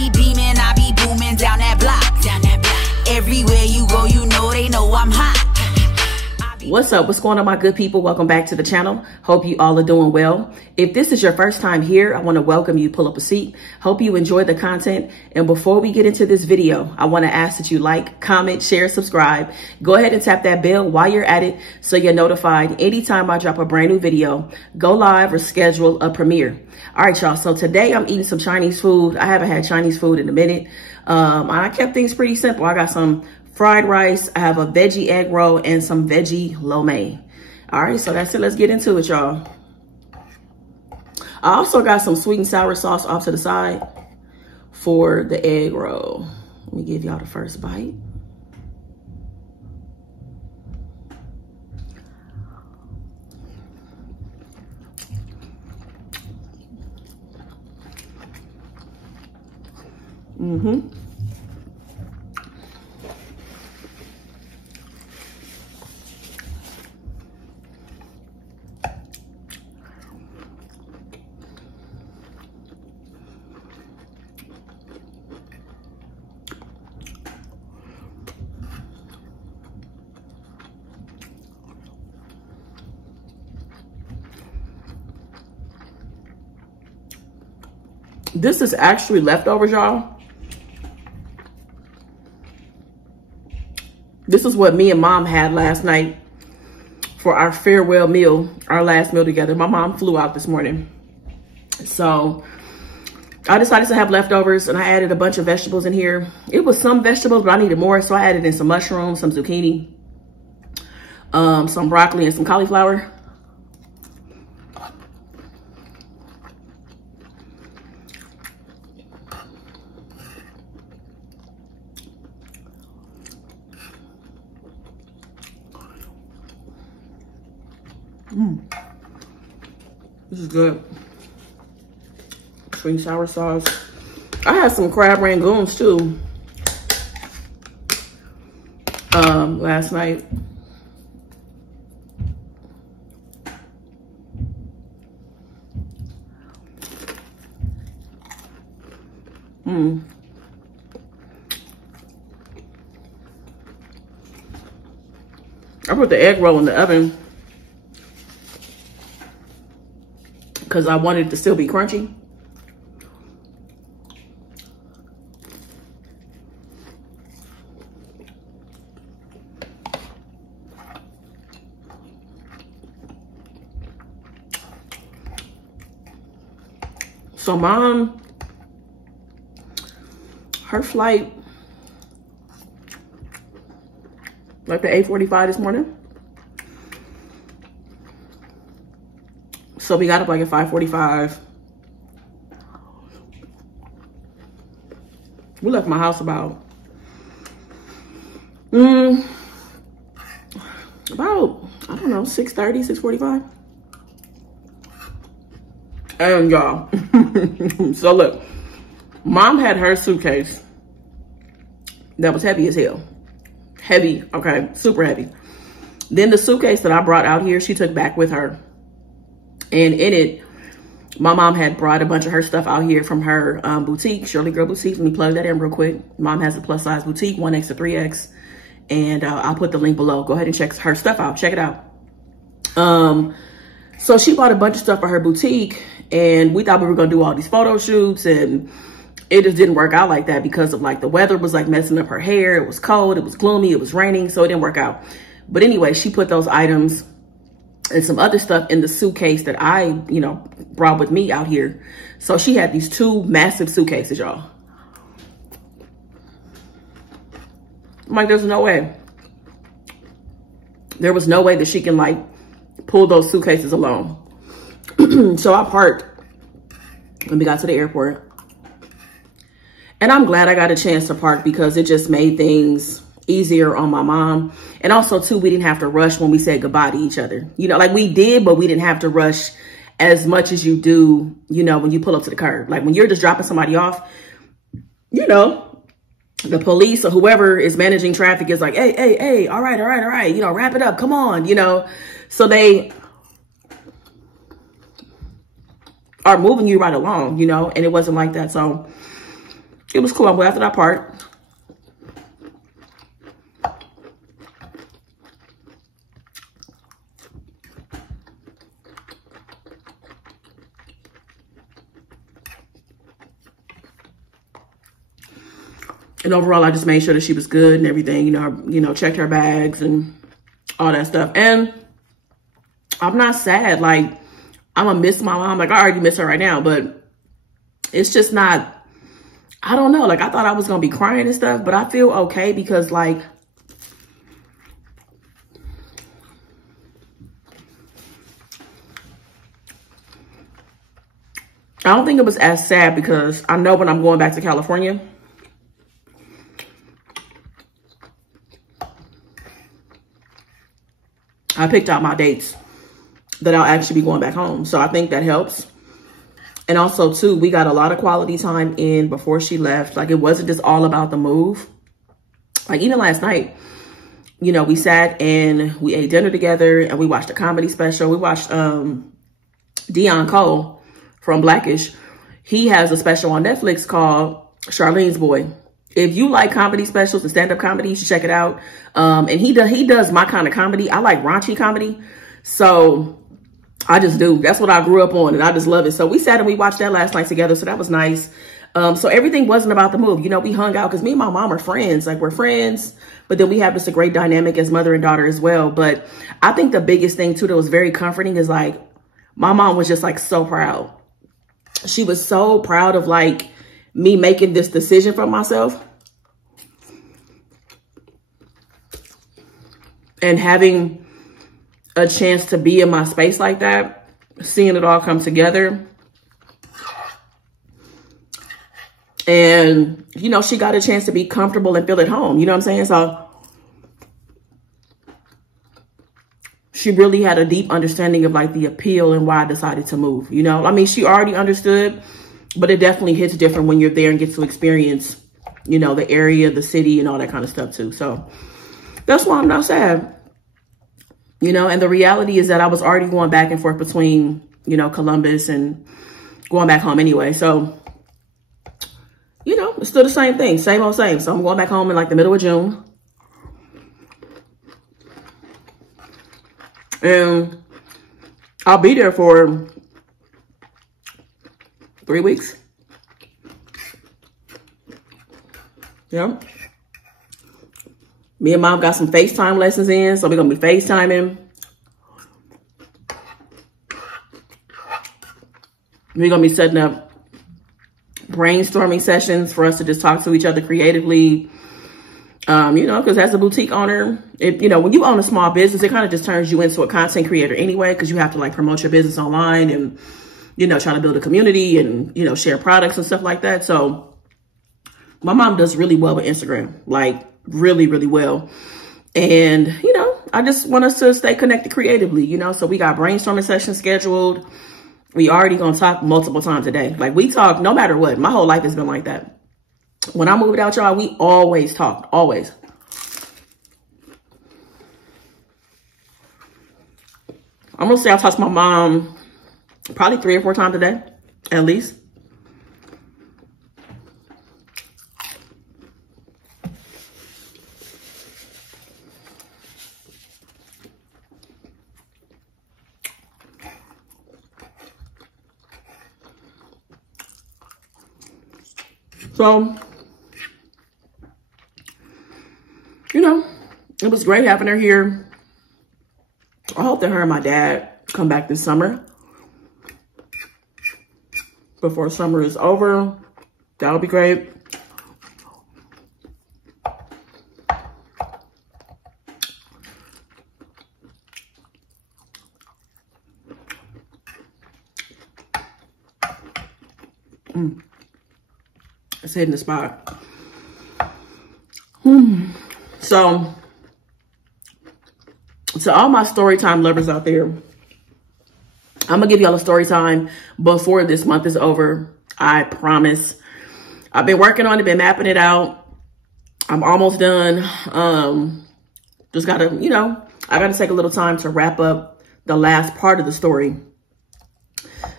be beaming, I be booming down that block. Everywhere you go, you know they know I'm hot. What's up? What's going on, my good people? Welcome back to the channel. Hope you all are doing well. If this is your first time here, I want to welcome you. Pull up a seat. Hope you enjoy the content. And before we get into this video, I want to ask that you like, comment, share, subscribe. Go ahead and tap that bell while you're at it so you're notified anytime I drop a brand new video, go live, or schedule a premiere. All right, y'all. So today I'm eating some Chinese food. I haven't had Chinese food in a minute. I kept things pretty simple. I got some fried rice, I have a veggie egg roll, and some veggie lo mein. All right, so that's it. Let's get into it, y'all. I also got some sweet and sour sauce off to the side for the egg roll. Let me give y'all the first bite. This is actually leftovers, y'all. This is what me and mom had last night for our farewell meal, our last meal together. My mom flew out this morning. So I decided to have leftovers, and I added a bunch of vegetables in here. It was some vegetables, but I needed more. So I added in some mushrooms, some zucchini, some broccoli, and some cauliflower. This is good. Sweet and sour sauce. I had some crab rangoons too last night. I put the egg roll in the oven because I wanted it to still be crunchy. So mom, her flight, like the 8:45 this morning. So we got up like at 5:45. We left my house about, I don't know, 6:30, 6:45. And y'all, so look, mom had her suitcase that was heavy as hell. Heavy, okay, super heavy. Then the suitcase that I brought out here, she took back with her. And in it, my mom had brought a bunch of her stuff out here from her boutique, Shirley Girl Boutique. Let me plug that in real quick. Mom has a plus size boutique, 1X to 3X. And I'll put the link below. Go ahead and check her stuff out. Check it out. So she bought a bunch of stuff for her boutique. And we thought we were going to do all these photo shoots. And it just didn't work out like that because of like the weather was like messing up her hair. It was cold. It was gloomy. It was raining. So it didn't work out. But anyway, she put those items and some other stuff in the suitcase that I, brought with me out here. So she had these two massive suitcases, y'all. I'm like, there's no way. There was no way that she can like pull those suitcases alone. So I parked when we got to the airport. And I'm glad I got a chance to park because it just made things easier on my mom. And also too, we didn't have to rush when we said goodbye to each other. Like we did, but we didn't have to rush as much as you do, when you pull up to the curb. Like when you're just dropping somebody off, the police or whoever is managing traffic is like, hey, all right, wrap it up, come on, So they are moving you right along, and it wasn't like that. So it was cool. I'm glad that I part. And overall, I just made sure that she was good and everything, you know, checked her bags and all that stuff. And I'm not sad. Like, I'm gonna miss my mom. Like, I already miss her right now, but it's just not, I don't know. Like, I thought I was gonna be crying and stuff, but I feel okay because, like, I don't think it was as sad because I know when I'm going back to California, I picked out my dates that I'll actually be going back home. So I think that helps. And also, too, we got a lot of quality time in before she left. Like, it wasn't just all about the move. Like, even last night, you know, we sat and we ate dinner together and we watched a comedy special. We watched Dion Cole from Blackish. He has a special on Netflix called Charlene's Boy. If you like comedy specials and stand-up comedy, you should check it out. And he does my kind of comedy. I like raunchy comedy. So I just do. That's what I grew up on, and I just love it. So we sat and we watched that last night together. So that was nice. So everything wasn't about the move. You know, we hung out because me and my mom are friends. Like, we're friends. But then we have just a great dynamic as mother and daughter as well. But I think the biggest thing, too, that was very comforting is, like, my mom was just, like, so proud. She was so proud of, like, me making this decision for myself and having a chance to be in my space like that, seeing it all come together. And, you know, she got a chance to be comfortable and feel at home. You know what I'm saying? So she really had a deep understanding of, like, the appeal and why I decided to move. You know, I mean, she already understood, but it definitely hits different when you're there and get to experience, you know, the area, the city, and all that kind of stuff too. So that's why I'm not sad. You know, and the reality is that I was already going back and forth between, you know, Columbus and going back home anyway. So, you know, it's still the same thing, same old same. So I'm going back home in, like, the middle of June. And I'll be there for 3 weeks. Yeah. Me and mom got some FaceTime lessons in, so we're going to be FaceTiming. We're going to be setting up brainstorming sessions for us to just talk to each other creatively. You know, because as a boutique owner, you know, when you own a small business, it kind of just turns you into a content creator anyway, because you have to, like, promote your business online and, you know, try to build a community and, you know, share products and stuff like that. So my mom does really well with Instagram, like, really, really well. And, you know, I just want us to stay connected creatively, you know, so we got brainstorming sessions scheduled. We already gonna talk multiple times a day. Like, we talk no matter what. My whole life has been like that. When I moved out, y'all, we always talked, always. I'm gonna say I talk to my mom probably 3 or 4 times a day, at least. So, you know, it was great having her here. I hope that her and my dad come back this summer. Before summer is over. That would be great. It's hitting the spot. So, to all my story time lovers out there, I'm gonna give y'all a story time before this month is over. I promise. I've been working on it, been mapping it out. I'm almost done. Just gotta, you know, I gotta take a little time to wrap up the last part of the story.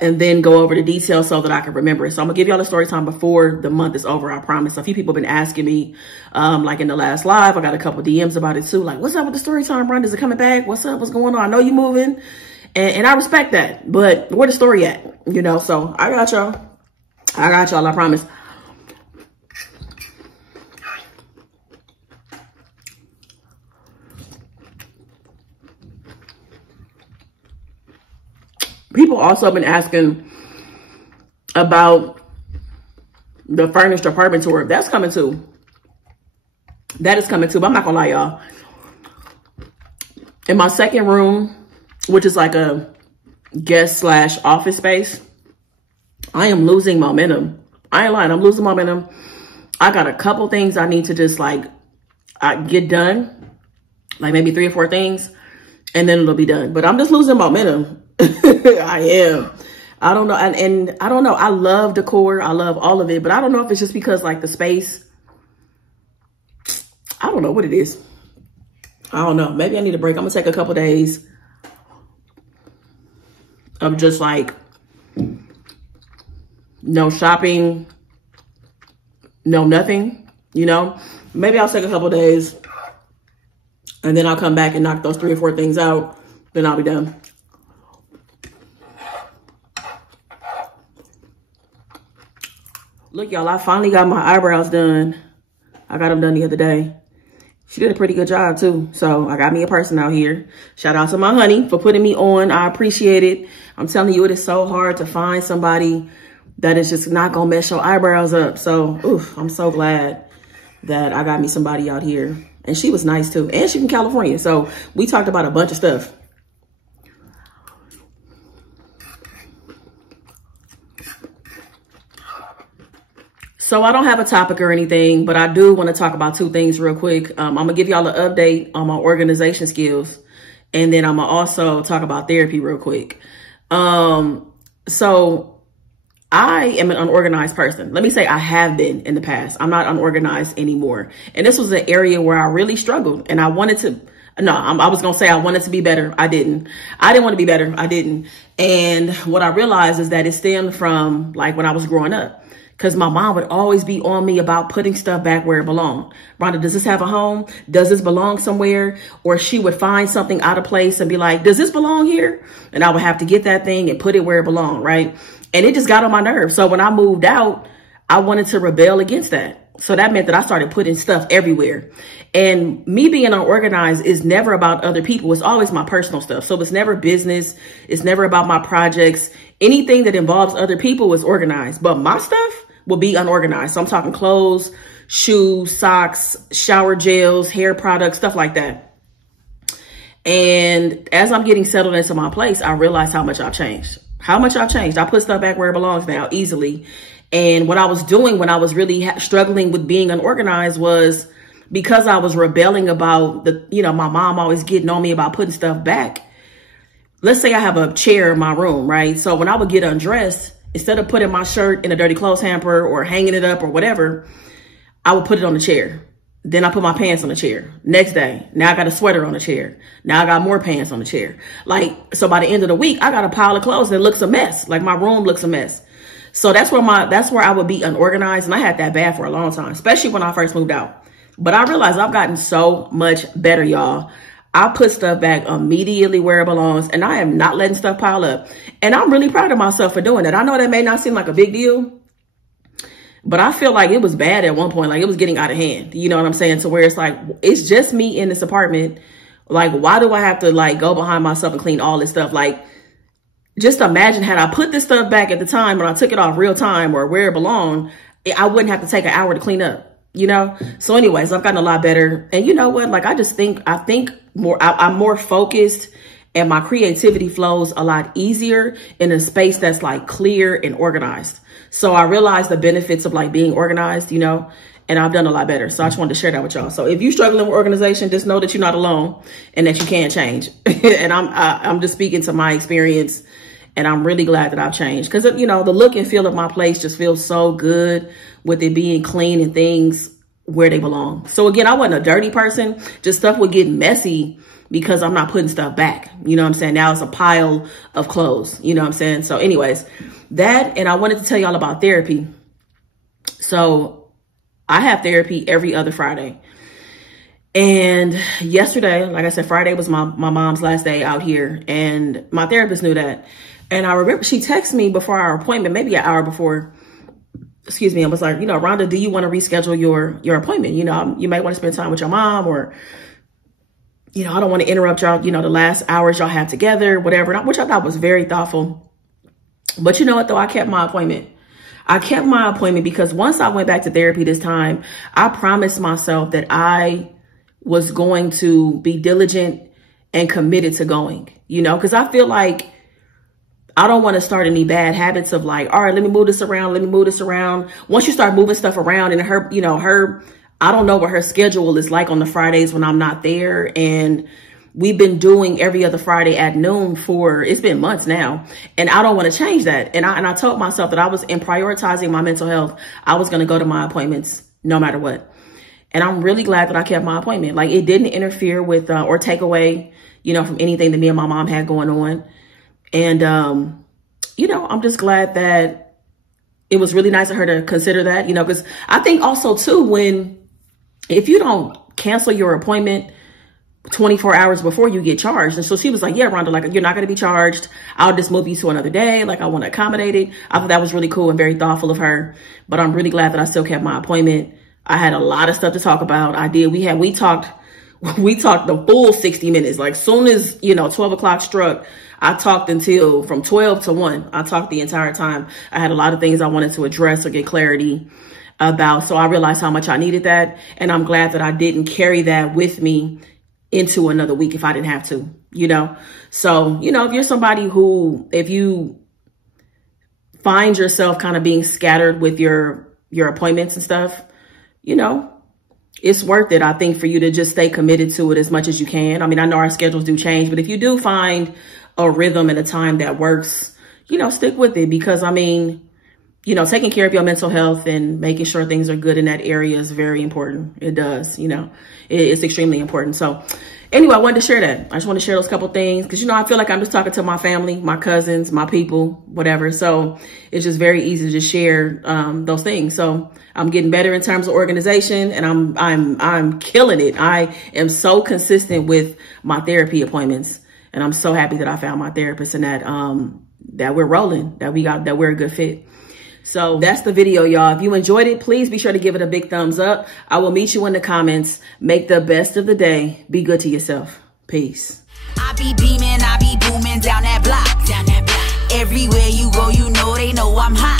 and then go over the details so that I can remember it. So I'm gonna give y'all a story time before the month is over, I promise. A few people have been asking me, like in the last live, I got a couple DMs about it too. Like, what's up with the story time, Rhonda? Is it coming back? What's up? What's going on? I know you moving. And I respect that, but where the story at? You know, so I got y'all. I promise. People also have been asking about the furnished apartment tour. That's coming too. That is coming too, but I'm not gonna lie, y'all. In my second room, which is like a guest / office space, I am losing momentum. I ain't lying, I'm losing momentum. I got a couple things I need to just like get done, like maybe 3 or 4 things, and then it'll be done. But I'm just losing momentum. I am. I don't know. And I don't know. I love decor. I love all of it. But I don't know if it's just because like the space. I don't know what it is. I don't know. Maybe I need a break. I'm going to take a couple days of just like no shopping, no nothing, you know. Maybe I'll take a couple days and then I'll come back and knock those 3 or 4 things out. Then I'll be done. Look, y'all, I finally got my eyebrows done. I got them done the other day. She did a pretty good job, too. So I got me a person out here. Shout out to my honey for putting me on. I appreciate it. I'm telling you, it is so hard to find somebody that is just not going to mess your eyebrows up. So, oof, I'm so glad that I got me somebody out here. And she was nice, too. And she's from California. So we talked about a bunch of stuff. So I don't have a topic or anything, but I do want to talk about 2 things real quick. I'm going to give y'all an update on my organization skills. And then I'm going to also talk about therapy real quick. So I am an unorganized person. Let me say I have been in the past. I'm not unorganized anymore. And this was an area where I really struggled. And I wanted to, I was going to say I wanted to be better. I didn't want to be better. I didn't. And what I realized is that it stemmed from like when I was growing up. Because my mom would always be on me about putting stuff back where it belonged. Rhonda, does this have a home? Does this belong somewhere? Or she would find something out of place and be like, does this belong here? And I would have to get that thing and put it where it belonged, right? And it just got on my nerves. So when I moved out, I wanted to rebel against that. So that meant that I started putting stuff everywhere. And me being unorganized is never about other people. It's always my personal stuff. So it's never business. It's never about my projects. Anything that involves other people is organized, but my stuff will be unorganized. So I'm talking clothes, shoes, socks, shower gels, hair products, stuff like that. And as I'm getting settled into my place, I realized how much I've changed. I put stuff back where it belongs now easily. And what I was doing when I was really struggling with being unorganized was because I was rebelling about my mom always getting on me about putting stuff back. Let's say I have a chair in my room, right? So when I would get undressed, instead of putting my shirt in a dirty clothes hamper or hanging it up or whatever, I would put it on the chair. Then I put my pants on the chair. Next day, now I got a sweater on the chair. Now I got more pants on the chair. Like, so by the end of the week, I got a pile of clothes that looks a mess. Like my room looks a mess. So that's where I would be unorganized. And I had that bad for a long time, especially when I first moved out. But I realized I've gotten so much better, y'all. I put stuff back immediately where it belongs, and I am not letting stuff pile up. And I'm really proud of myself for doing that. I know that may not seem like a big deal, but I feel like it was bad at one point. Like it was getting out of hand. You know what I'm saying? To where it's like, it's just me in this apartment. Like, why do I have to like go behind myself and clean all this stuff? Like, just imagine had I put this stuff back at the time when I took it off real time or where it belonged, I wouldn't have to take an hour to clean up. You know? So anyways, I've gotten a lot better. And you know what? Like, I think more, I'm more focused and my creativity flows a lot easier in a space that's like clear and organized. So I realized the benefits of like being organized, you know, and I've done a lot better. So I just wanted to share that with y'all. So if you're struggling with organization, just know that you're not alone and that you can change. And I'm just speaking to my experience. And I'm really glad that I've changed because, you know, the look and feel of my place just feels so good with it being clean and things where they belong. So again, I wasn't a dirty person. Just stuff would get messy because I'm not putting stuff back. You know what I'm saying? Now it's a pile of clothes. You know what I'm saying? So anyways, that, and I wanted to tell y'all about therapy. So I have therapy every other Friday. And yesterday, like I said, Friday was my mom's last day out here, and my therapist knew that. And I remember she texted me before our appointment, maybe an hour before, excuse me, and was like, you know, Rhonda, do you want to reschedule your appointment? You know, you might want to spend time with your mom, or, you know, I don't want to interrupt y'all, you know, the last hours y'all have together, whatever, which I thought was very thoughtful. But you know what, though? I kept my appointment. I kept my appointment because once I went back to therapy this time, I promised myself that I was going to be diligent and committed to going, you know, because I feel like I don't want to start any bad habits of like, all right, let me move this around. Let me move this around. Once you start moving stuff around, and her, you know, I don't know what her schedule is like on the Fridays when I'm not there. And we've been doing every other Friday at noon it's been months now. And I don't want to change that. And I told myself that I was in prioritizing my mental health. I was going to go to my appointments no matter what. And I'm really glad that I kept my appointment. Like, it didn't interfere with or take away, you know, from anything that me and my mom had going on. And, you know, I'm just glad that it was really nice of her to consider that, you know, because I think also, too, if you don't cancel your appointment 24 hours before, you get charged. And so she was like, yeah, Rhonda, like, you're not going to be charged. I'll just move you to another day. Like, I want to accommodate it. I thought that was really cool and very thoughtful of her. But I'm really glad that I still kept my appointment. I had a lot of stuff to talk about. We talked the full 60 minutes. Like, soon as, you know, 12 o'clock struck, I talked until from 12 to 1. I talked the entire time. I had a lot of things I wanted to address or get clarity about. So I realized how much I needed that. And I'm glad that I didn't carry that with me into another week if I didn't have to, you know? So, you know, if you're somebody who, if you find yourself kind of being scattered with your appointments and stuff, you know, it's worth it, I think, for you to just stay committed to it as much as you can. I mean, I know our schedules do change, but if you do find a rhythm and a time that works, you know, stick with it. Because, I mean, you know, taking care of your mental health and making sure things are good in that area is very important. It does, you know, it's extremely important. So anyway, I wanted to share that. I just want to share those couple things because, you know, I feel like I'm just talking to my family, my cousins, my people, whatever. So it's just very easy to just share those things. So I'm getting better in terms of organization, and I'm killing it. I am so consistent with my therapy appointments, and I'm so happy that I found my therapist and that we're rolling, that we're a good fit. So that's the video, y'all. If you enjoyed it, please be sure to give it a big thumbs up. I will meet you in the comments. Make the best of the day. Be good to yourself. Peace. I be beaming, I be booming down that block. Everywhere you go, you know they know I'm hot.